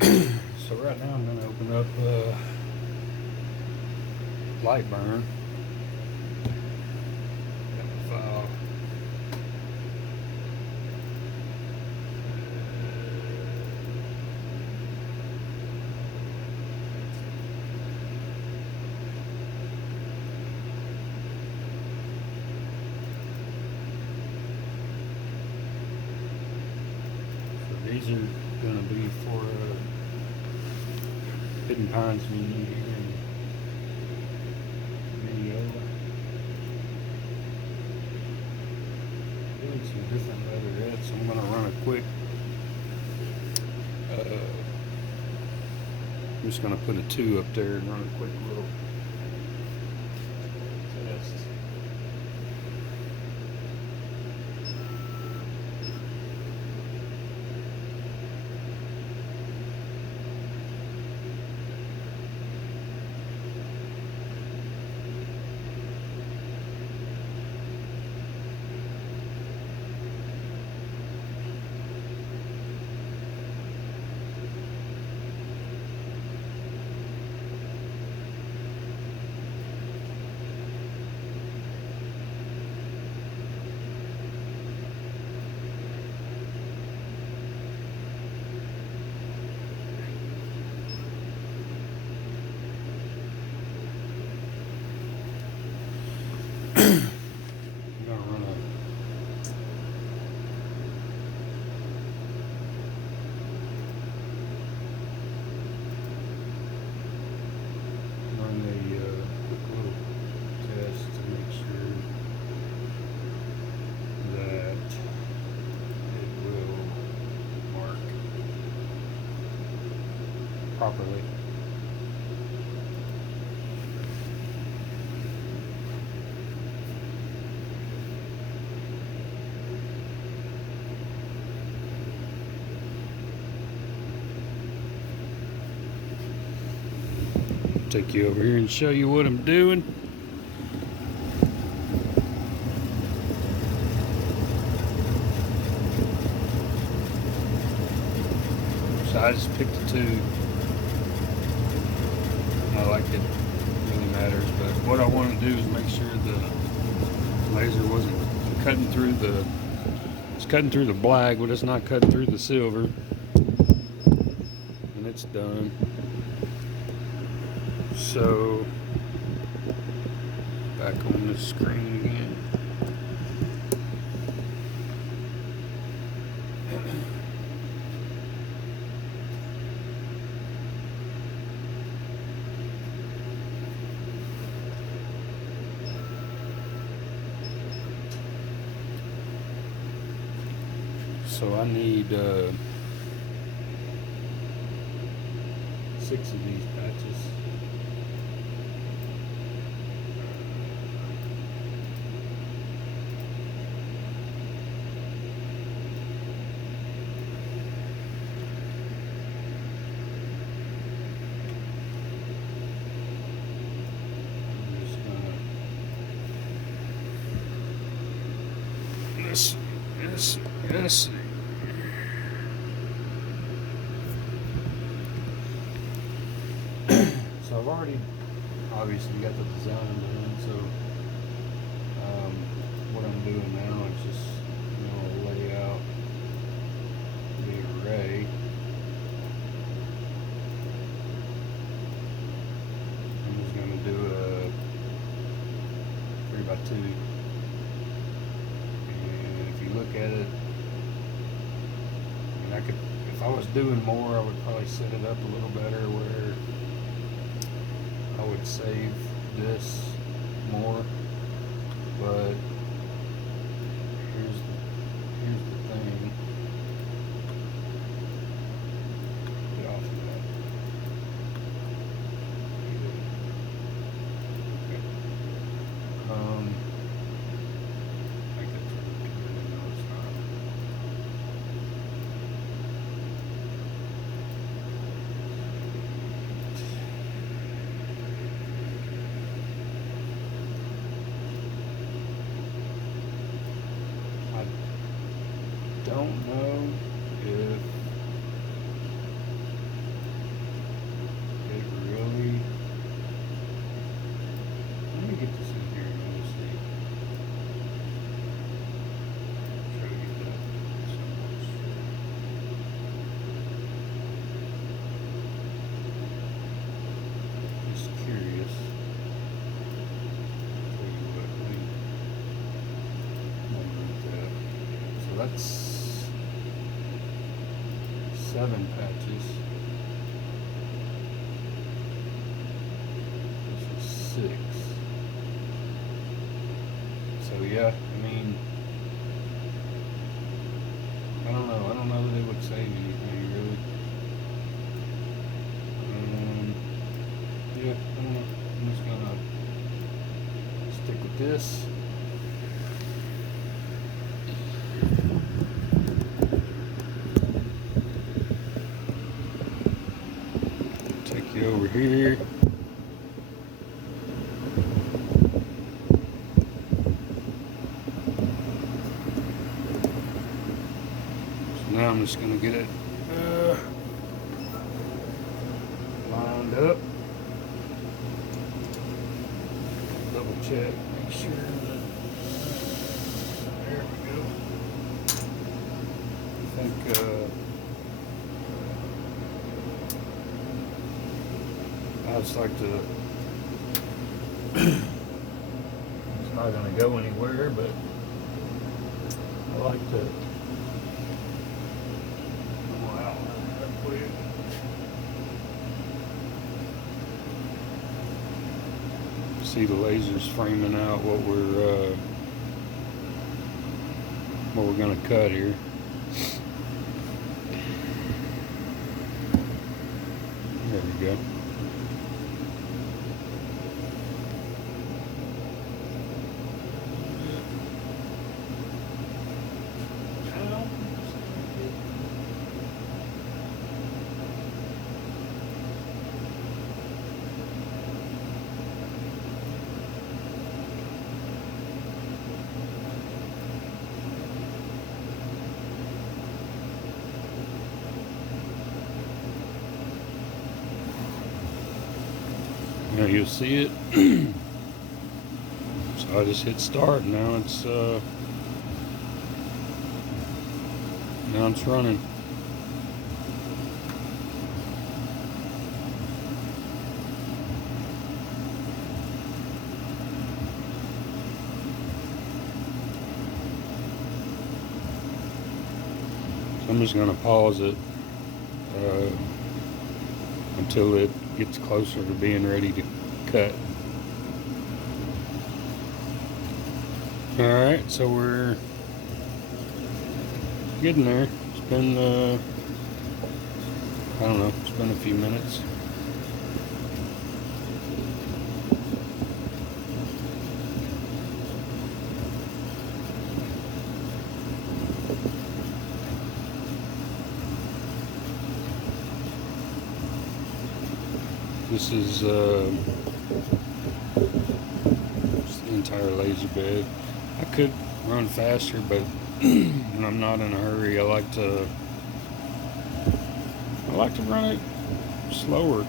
So right now I'm going to open up light burn. Got my file. So these are going to be for Hidden Pines meeting here in Minneota. Doing some different leatherettes. I'm going to run a quick. I'm just going to put a 2 up there and run a quick little test. I'm going to run a quick little test to make sure that it will mark properly. Take you over here and show you what I'm doing. So I just picked a 2. Not like it really matters, but what I want to do is make sure the laser wasn't cutting through the. It's cutting through the black, but it's not cutting through the silver. And it's done. So back on the screen again. So I need 6 of these patches. Yes. So I've already obviously got the design done. So what I'm doing now is just lay out the array. I'm just going to do a 3x2. And if you look at it, I could, if I was doing more, I would probably set it up a little better where I would save this more. But here's the thing. Get off of that. I think that's what it is. No, it's not. I don't know if 7 patches. This is 6. So yeah, I mean, I don't know that it would save anything really. Yeah, I don't know. I'm just gonna stick with this. Take you over here. So now I'm just gonna get it lined up. Double check, make sure that, there we go. I think I just like to, it's not going to go anywhere, but I like to go out real quick. See the lasers framing out what we're going to cut here. There we go. Now you'll see it. So I just hit start. Now it's running. So I'm just going to pause it until it gets closer to being ready to cut. Alright, so we're getting there. It's been, I don't know, it's been a few minutes. This is just the entire laser bed. I could run faster, but when I'm not in a hurry, I like to run it slower.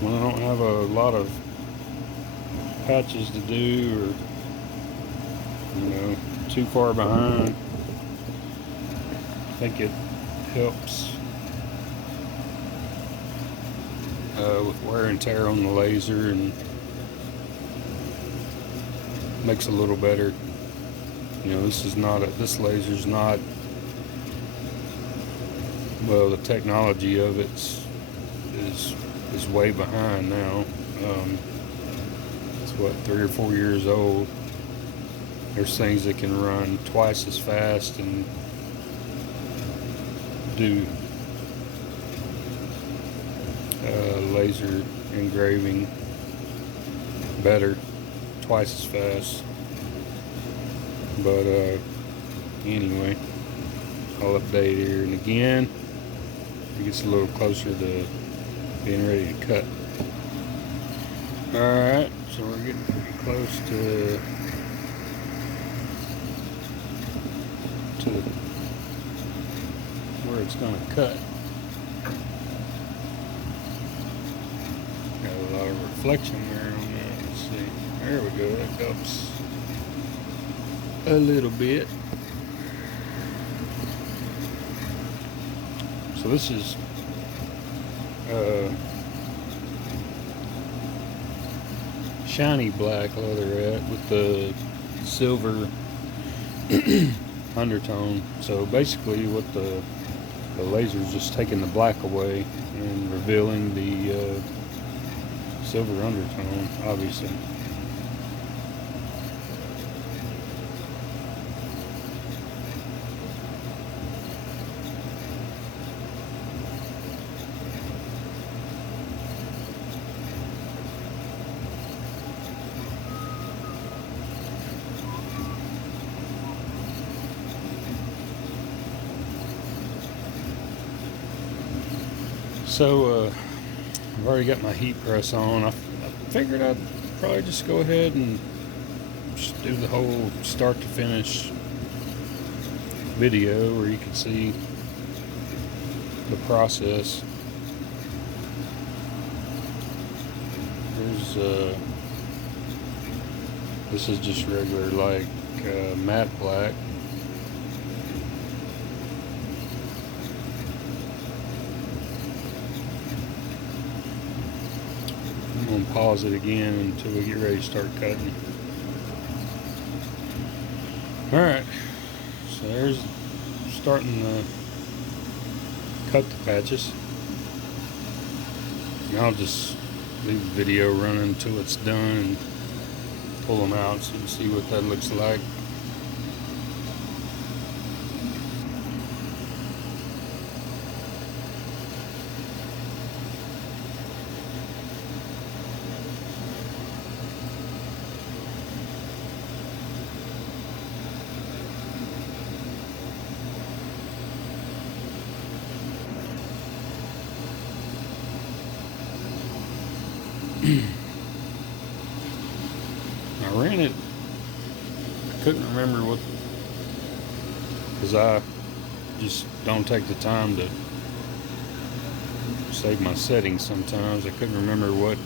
When I don't have a lot of patches to do, or too far behind, I think it helps with wear and tear on the laser, and makes it a little better. This laser's not, well, the technology of it is way behind now. It's what, 3 or 4 years old. There's things that can run twice as fast and do laser engraving better, twice as fast. But anyway, I'll update here and again. It gets a little closer to being ready to cut. Alright, so we're getting pretty close to where it's going to cut. Got a lot of reflection there on that. Let's see. There we go. That helps a little bit. So this is shiny black leatherette with the silver undertone. So basically what the The laser's just taking the black away and revealing the silver undertone, obviously. So I've already got my heat press on. I figured I'd probably just go ahead and just do the whole start to finish video where you can see the process. This is just regular like matte black. I'm going to pause it again until we get ready to start cutting. Alright, so there's starting to cut the patches. And I'll just leave the video running until it's done and pull them out so you can see what that looks like. I ran it, I couldn't remember what, because I just don't take the time to save my settings sometimes. I couldn't remember what,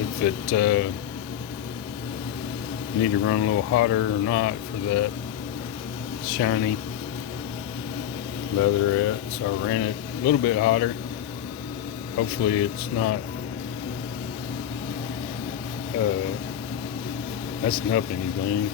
if it need to run a little hotter or not for that shiny leatherette, so I ran it a little bit hotter. Hopefully it's not messing up anything.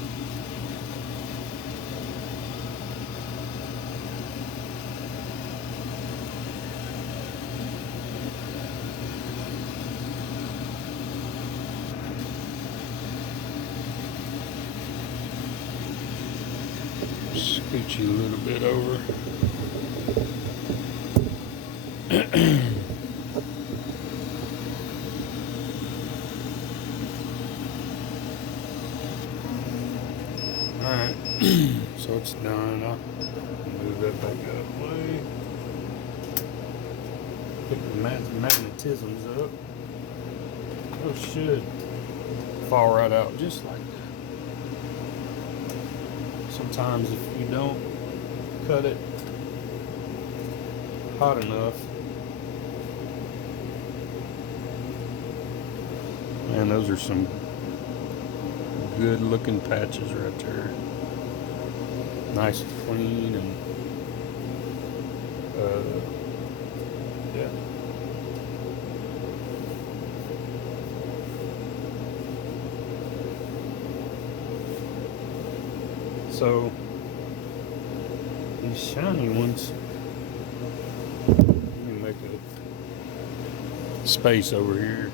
Scooch you a little bit over. Alright, so it's done. I'll move that back up way. Pick the magnetisms up. Those should fall right out just like that. Sometimes if you don't cut it hot enough, man, those are some good looking patches right there. Nice and clean, and yeah. So these shiny ones, let me make a space over here.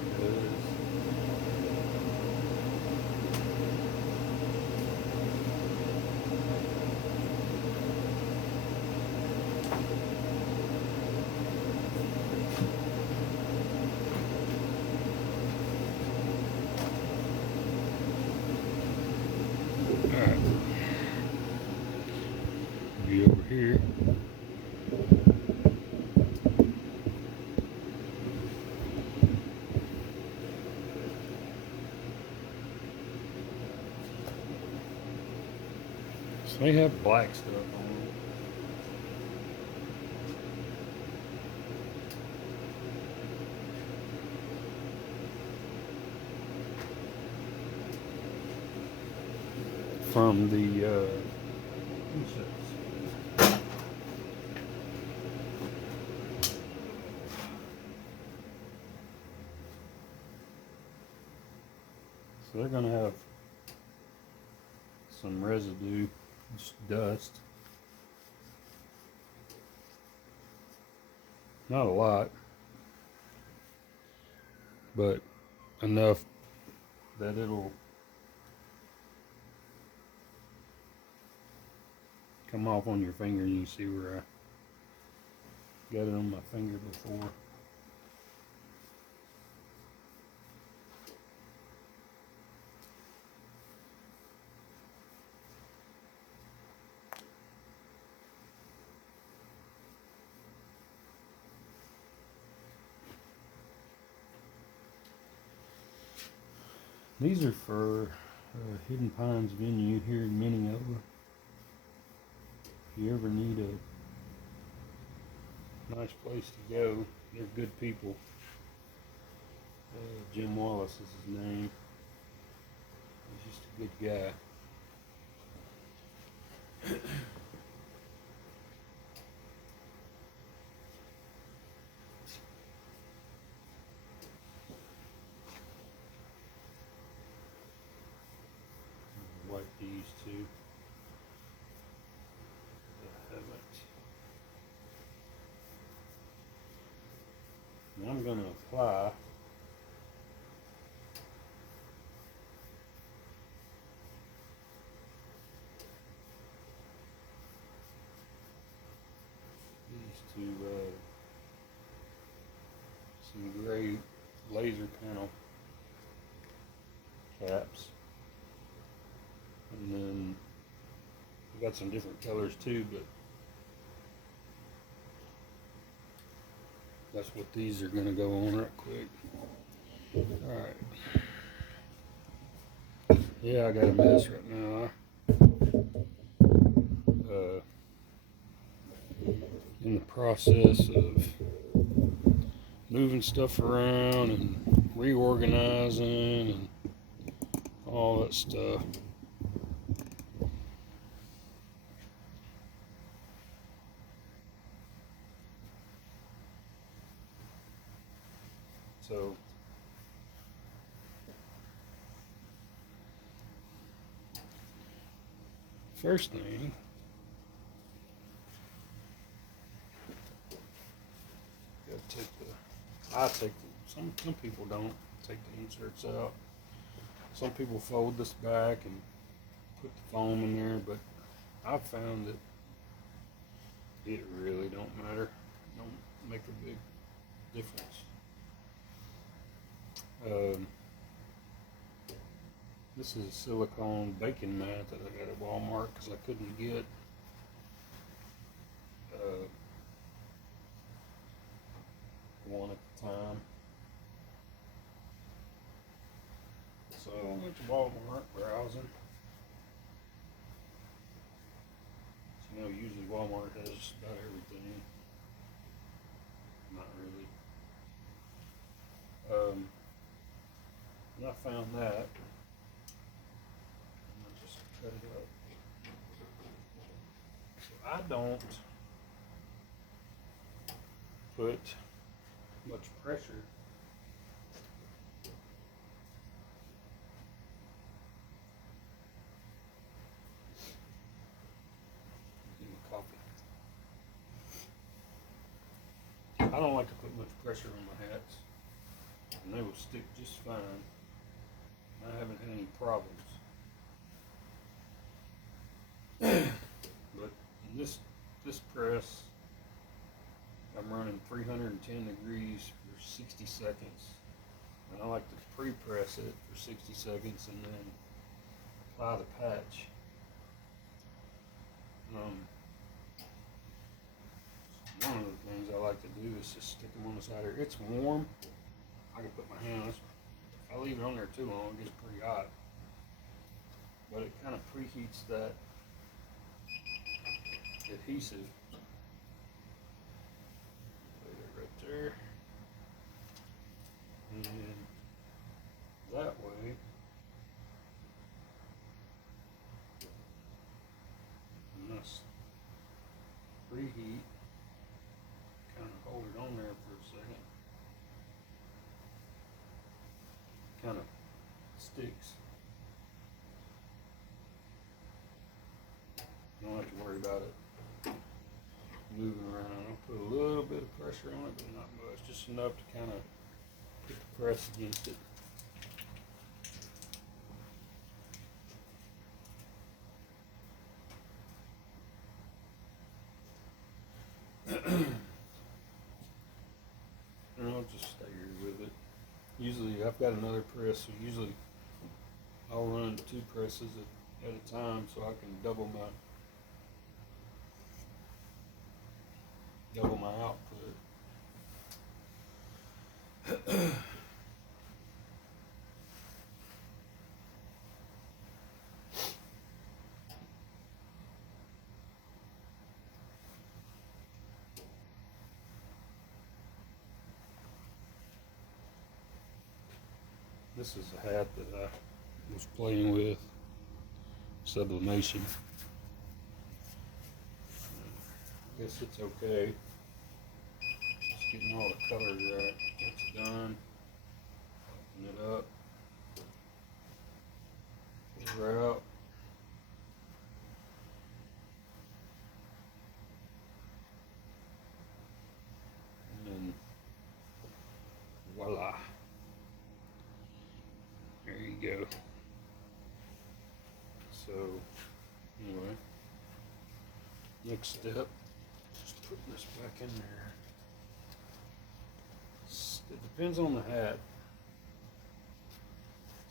Alright, be over here. So they have black stuff on them. From the so they're gonna have some residue, just dust. Not a lot, but enough that it'll come off on your finger, and you see where I got it on my finger before. These are for Hidden Pines venue here in Minneola. If you ever need a nice place to go, they're good people. Jim Wallace is his name. He's just a good guy. Wipe these too. I haven't. Now I'm going to apply these two some gray laser panel caps, and then we got some different colors too, but that's what these are going to go on right quick. Alright. Yeah, I got a mess right now. In the process of moving stuff around and reorganizing and all that stuff. So first thing, some people don't take the inserts out. Some people fold this back and put the foam in there, but I've found that it really don't matter. It don't make a big difference. This is a silicone baking mat that I got at Walmart because I couldn't get one at the time. So I went to Walmart browsing. So, you know, usually Walmart has just about everything. Not really. And I found that. And I just cut it up. So I don't put much pressure in the coffee. I don't like to put much pressure on my hats, and they will stick just fine. I haven't had any problems. But in this press, I'm running 310 degrees for 60 seconds. And I like to pre-press it for 60 seconds and then apply the patch. One of the things I like to do is just stick them on the side here. It's warm. I can put my hands. If I leave it on there too long, it gets pretty hot. But it kind of preheats that adhesive. Lay it right there. And that way, must preheat, kind of hold it on there for a second, kind of sticks. You don't have to worry about it moving around. I'll put a little bit of pressure pressure on it, but not much, just enough to kind of get the press against it. And I'll just stay here with it. Usually I've got another press, so usually I'll run 2 presses at a time so I can double my output. This is a hat that I was playing with, sublimation. I guess it's okay. Just getting all the colors right. That's done. Open it up. Pull her out. And then voila. There you go. So anyway, next step, just putting this back in there. It depends on the hat.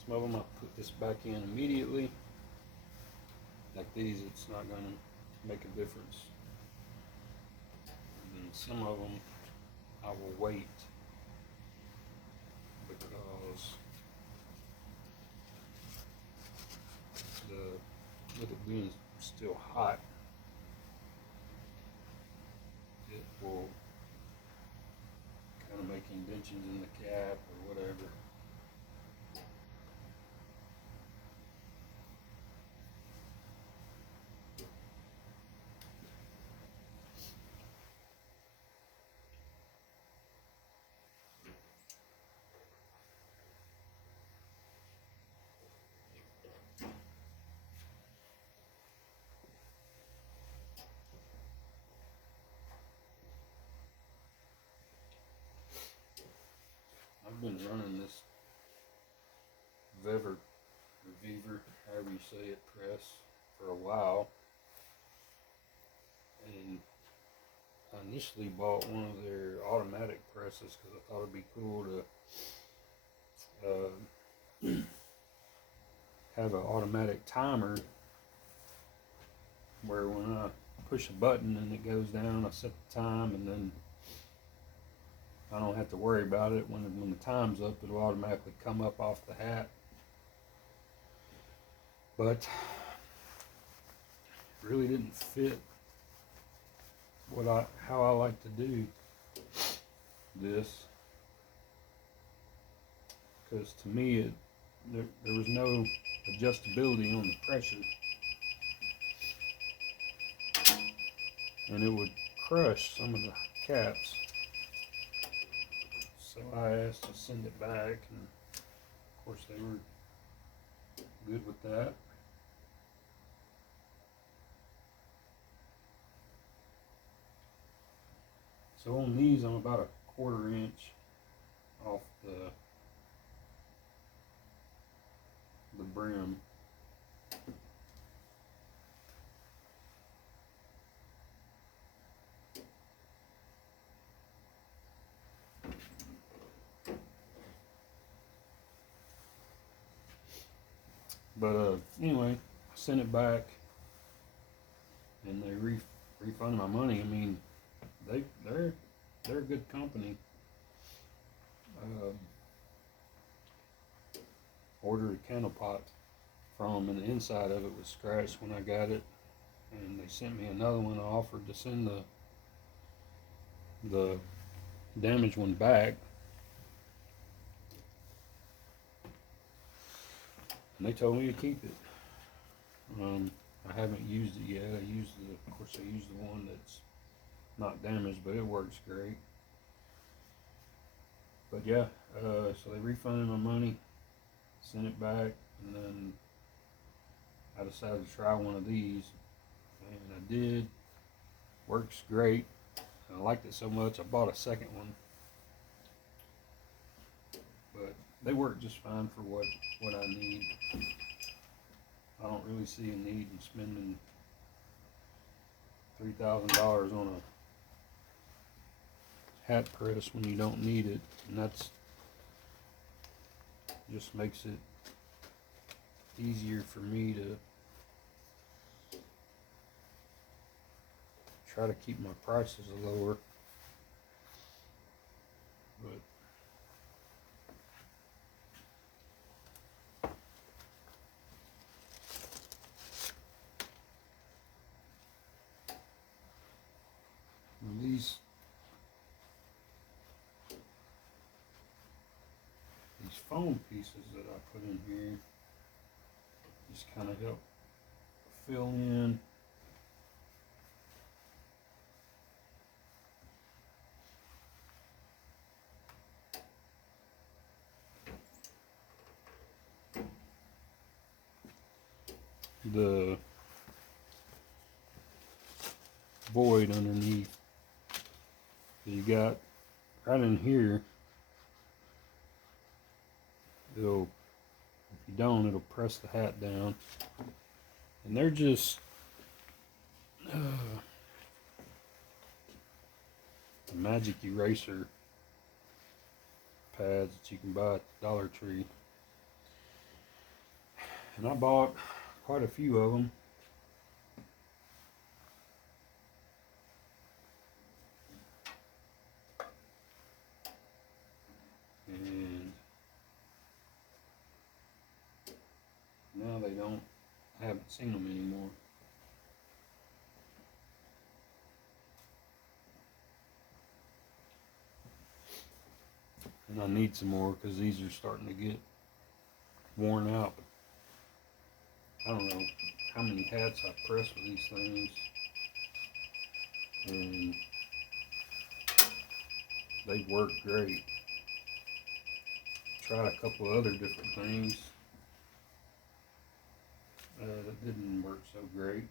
Some of them I put this back in immediately. Like these, it's not going to make a difference. And then some of them I will wait because with it being still hot, it will kind of make indentions in the cap or whatever. I've been running this Vever, however you say it, press for a while, and I initially bought one of their automatic presses because I thought it'd be cool to have an automatic timer where when I push a button and it goes down, I set the time, and then I don't have to worry about it. When the time's up, it'll automatically come up off the hat. But it really didn't fit how I like to do this, because to me there was no adjustability on the pressure, and it would crush some of the caps. So I asked to send it back, and of course they were good with that. So on these, I'm about a 1/4 inch off the brim. But anyway, I sent it back, and they refunded my money. I mean, they're a good company. Ordered a candle pot from them, and the inside of it was scratched when I got it, and they sent me another one. I offered to send the damaged one back, and they told me to keep it. I haven't used it yet. Of course I used the one that's not damaged, but it works great. But yeah, so they refunded my money, sent it back, and then I decided to try one of these, and I did. Works great. And I liked it so much I bought a second one. But they work just fine for what I need. I don't really see a need in spending $3,000 on a hat press when you don't need it, and that's just makes it easier for me to try to keep my prices lower. But these foam pieces that I put in here just kind of help fill in the void underneath. You got right in here, it'll, if you don't, it'll press the hat down, and they're just magic eraser pads that you can buy at the Dollar Tree, and I bought quite a few of them. And now they don't, I haven't seen them anymore. And I need some more because these are starting to get worn out. I don't know how many hats I've pressed with these things, and they work great. Tried a couple other different things that didn't work so great.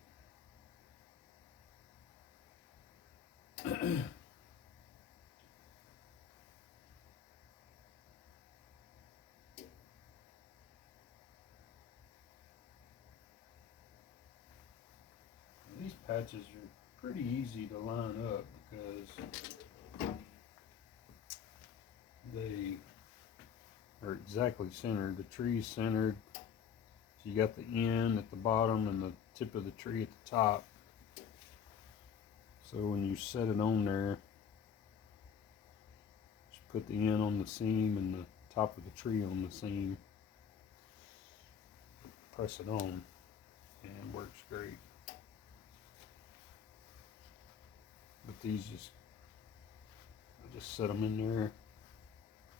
These patches are pretty easy to line up because they are exactly centered. The tree's centered. So you got the end at the bottom and the tip of the tree at the top. So when you set it on there, just put the end on the seam and the top of the tree on the seam. Press it on and it works great. But these I just set them in there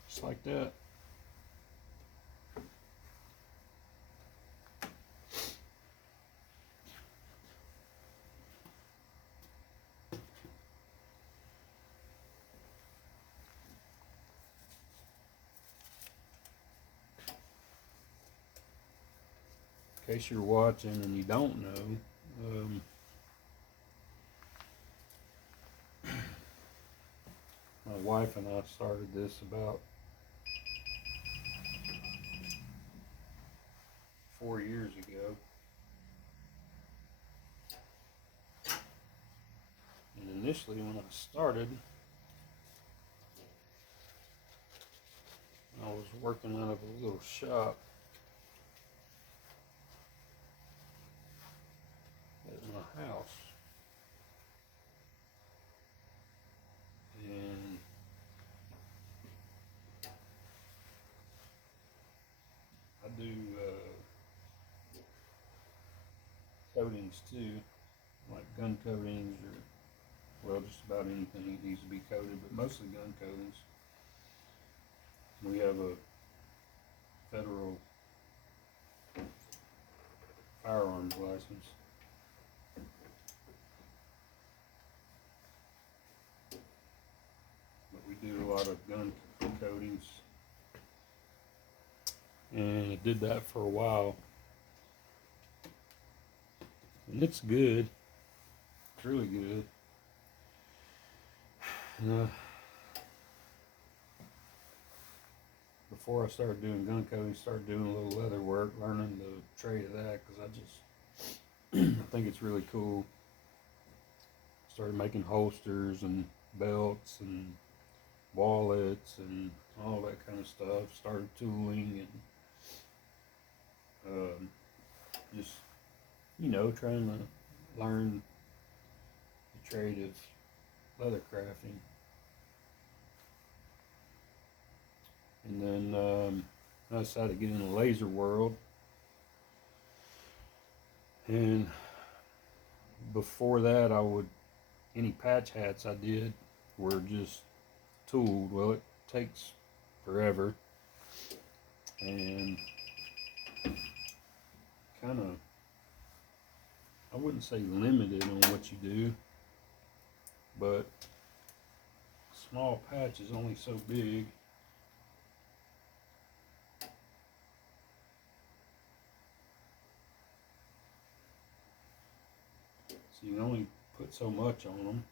just like that. In case you're watching and you don't know, my wife and I started this about 4 years ago. And initially when I started, I was working out of a little shop at my house. And I do coatings too, like gun coatings or, well, just about anything that needs to be coated, but mostly gun coatings. We have a federal firearms license. But we do a lot of gun coatings. And it did that for a while. And it's good. It's really good. And, before I started doing gun coating, started doing a little leather work, learning the trade of that, because I just I think it's really cool. Started making holsters and belts and wallets and all that kind of stuff. Started tooling and just trying to learn the trade of leather crafting. And then I decided to get in the laser world. And before that, any patch hats I did were just tooled. Well, it takes forever and kind of, I wouldn't say limited on what you do, but small patch is only so big. So you can only put so much on them.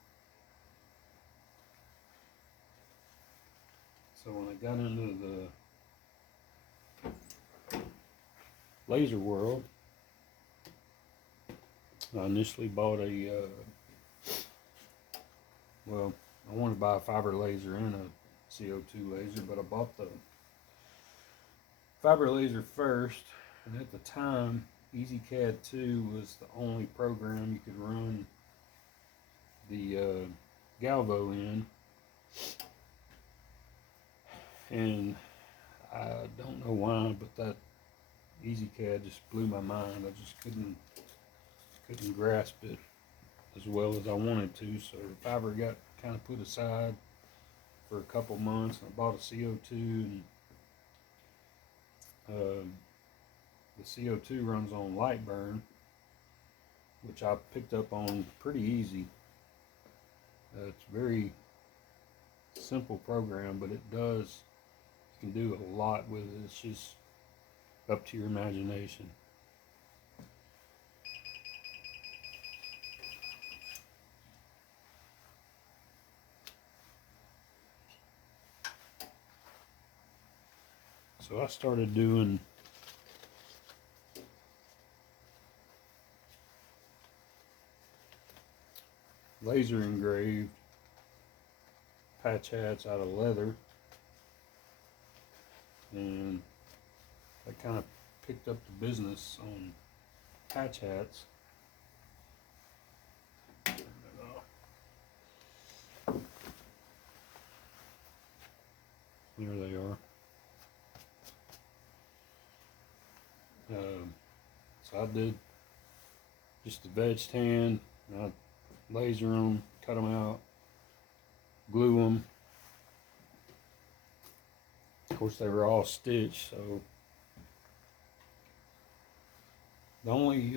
So when I got into the laser world, I initially bought well, I wanted to buy a fiber laser and a CO2 laser, but I bought the fiber laser first, and at the time, EasyCAD 2 was the only program you could run the Galvo in, and I don't know why, but that EasyCAD just blew my mind. I just couldn't grasp it as well as I wanted to, so fiber got kind of put aside for a couple months, and I bought a CO2, and the CO2 runs on light burn, which I picked up on pretty easy. It's a very simple program, but you can do a lot with it. It's just up to your imagination. So I started doing laser engraved patch hats out of leather, and I kind of picked up the business on patch hats. There they are. So I did just the veg tan, I laser them, cut them out, glue them. Of course, they were all stitched, so the only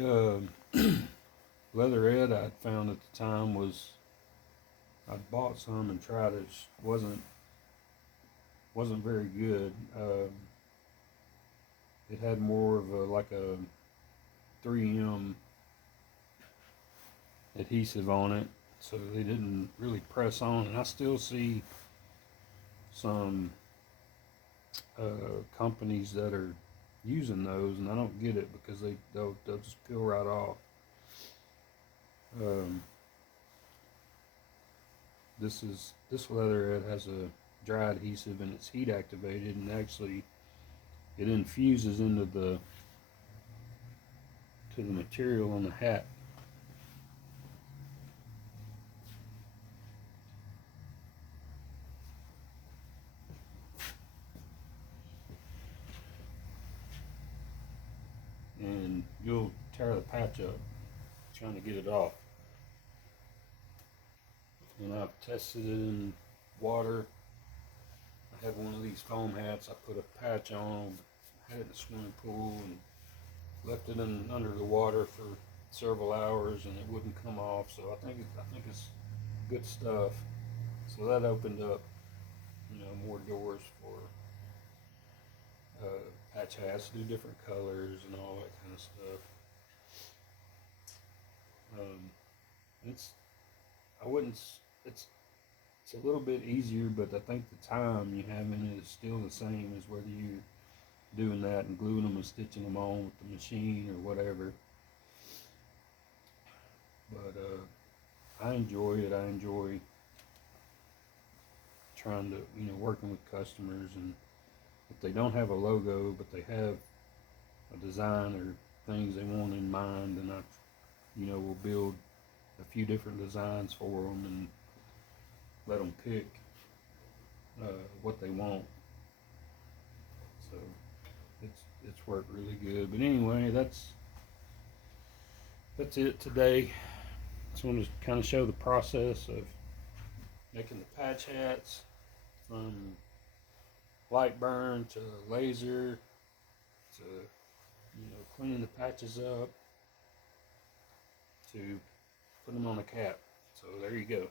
leatherette I'd found at the time was I'd bought some and tried it. It wasn't very good. It had more of like a 3M adhesive on it, so they didn't really press on. And I still see some companies that are using those, and I don't get it because they'll just peel right off. This leatherette has a dry adhesive and it's heat activated, and actually it infuses into the material on the hat. And you'll tear the patch up trying to get it off. And I've tested it in water. I had one of these foam hats. I put a patch on, had it in a swimming pool, and left it under the water for several hours, and it wouldn't come off. So I think it's good stuff. So that opened up, more doors for patch hats, do different colors and all that kind of stuff. It's I wouldn't it's it's a little bit easier, but I think the time you have in it is still the same as whether you're doing that and gluing them and stitching them on with the machine or whatever. But I enjoy it. I enjoy trying to, working with customers, and if they don't have a logo but they have a design or things they want in mind, then I, will build a few different designs for them and let them pick what they want. So it's worked really good. But anyway, that's it today. Just want to kind of show the process of making the patch hats, from light burn to laser to cleaning the patches up to putting them on a cap. So there you go.